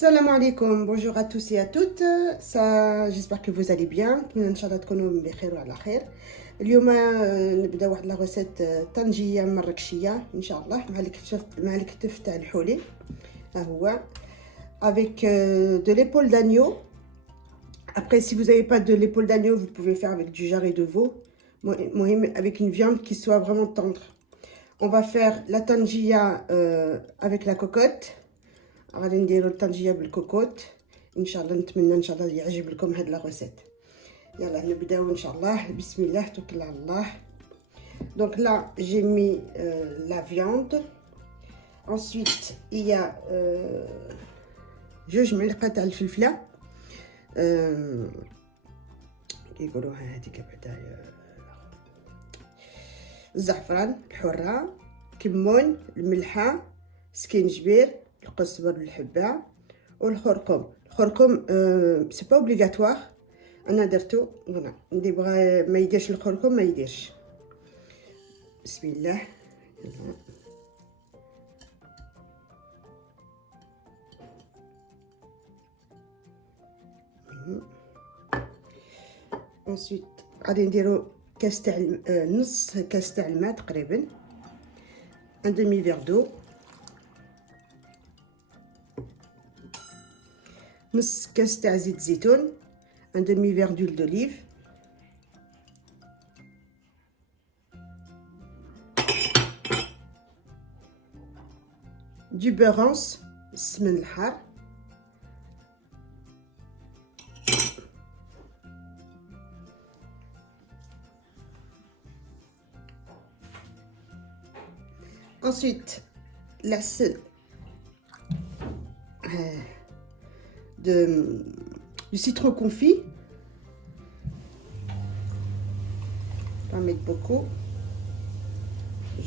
Salam alaikum, bonjour à tous et à toutes. J'espère que vous allez bien. إن شاء الله تكونوا بخير وعلى خير. اليوم نبدا واحد لا روسيت طنجيه مراكشيه ان شاء الله مع الكتف تاع الحولي. ها هو avec de l'épaule d'agneau. Après, si vous n'avez pas de l'épaule d'agneau, vous pouvez faire avec du jarret de veau, avec une viande qui soit vraiment tendre. On va faire la tangia avec la cocotte. غادي نديرو الطنجيه بالكوكوت ان شاء الله. نتمنى ان شاء الله يعجب لكم هاد لا روسيت. يلا نبداو ان شاء الله. بسم الله توكل على الله. Donc là j'ai mis la viande. Ensuite il y a جوج معلقه تاع الفلفله كيقولوها هذيك بعدا الزعفران الحره، كمون، الملحه، سكينجبير، القزبر بالحبه والخرقوم. الخرقوم سي با اوبليغاتوار، انا درتو فوالا. اللي بغى ما يديرش الخرقوم ما يديرش. بسم الله. ensuite غادي نديرو كاس تاع نص كاس تاع الماء تقريبا، un demi verre d'eau، نص كاس تاع زيت زيتون، un demi verre d'huile d'olive، du beurre rance السمن الحار، ensuite l'acide du citron confit. On va mettre beaucoup,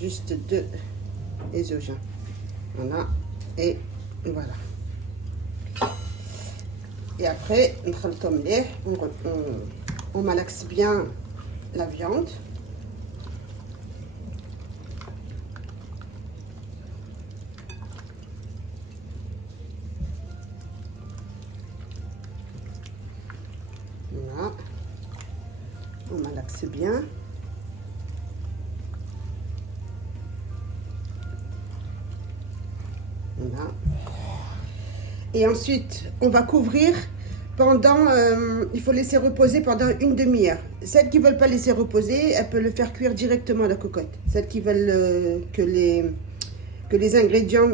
juste 2 isogènes. Voilà, et voilà. Et après on malaxe bien la viande. Voilà, on malaxe bien. Voilà. Et ensuite, on va couvrir pendant... il faut laisser reposer pendant une demi-heure. Celles qui ne veulent pas laisser reposer, elles peuvent le faire cuire directement à la cocotte. Celles qui veulent que les ingrédients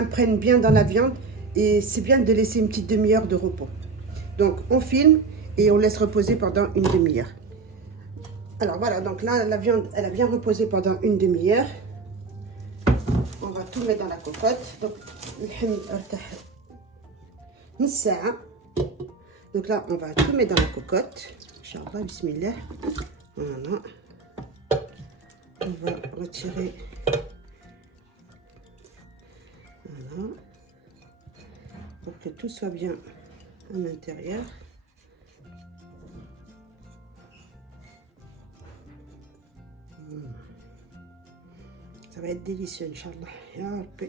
imprègnent bien dans la viande, et c'est bien de laisser une petite demi-heure de repos. Donc, on filme et on laisse reposer pendant une demi-heure. Alors voilà, donc là, la viande, elle a bien reposé pendant une demi-heure. On va tout mettre dans la cocotte. Donc, donc là, on va tout mettre dans la cocotte. Inch'Allah, bismillah. Voilà. On va retirer. Voilà. Pour que tout soit bien à l'intérieur. Ça va être délicieux, Inch'Allah. Ya Rabbi.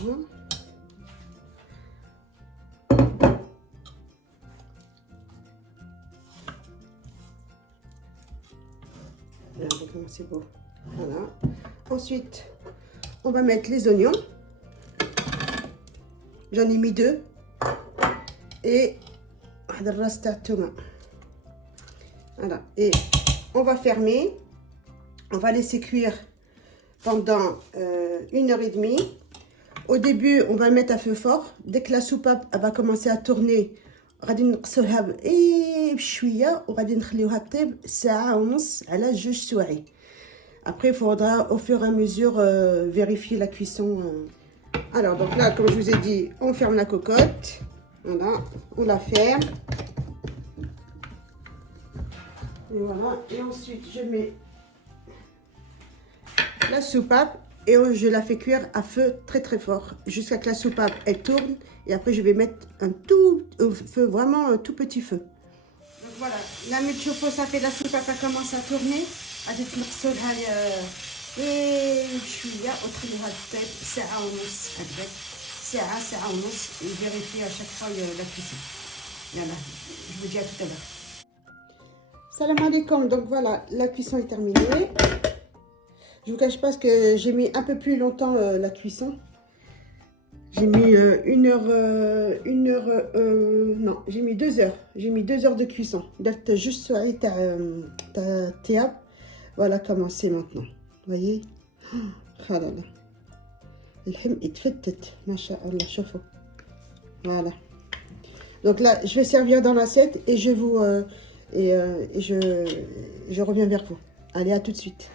Voilà. Regardez comment c'est beau. Voilà. Ensuite, on va mettre les oignons. J'en ai mis 2. Et le reste de tomate. Voilà. Et on va fermer. On va laisser cuire pendant 1h30. Au début, on va le mettre à feu fort. Dès que la soupape elle va commencer à tourner, غادي نقصوها بشويه وغادي نخليوها طيب ساعه ونص على 2 سوايع. Après, il faudra au fur et à mesure vérifier la cuisson. Alors, donc là, comme je vous ai dit, on ferme la cocotte. Voilà, on la ferme. Et voilà. Et ensuite, je mets la soupape et je la fais cuire à feu très très fort jusqu'à que la soupape elle tourne, et après je vais mettre un tout feu, vraiment un tout petit feu. Donc voilà, la multipose ça fait, la soupape elle commence à tourner. غادي تنقصوا لها بشويه وتخليوها تطيب ساعه ونص هكذاك. ساعة ونص vérifier à chaque fois la cuisson. Voilà, je vous dis à tout à l'heure. Salam alaikum, donc voilà, la cuisson est terminée. Je vous cache pas que j'ai mis un peu plus longtemps la cuisson. J'ai mis non, j'ai mis 2 heures. J'ai mis 2 heures de cuisson. درت juste سوعي تاع الثياب. Voilà comment c'est maintenant. Vous voyez? خلاص. اللحم اتفتت ما شاء الله شوفوا. Voilà. Donc là, je vais servir dans l'assiette et je vous je reviens vers vous. Allez, à tout de suite.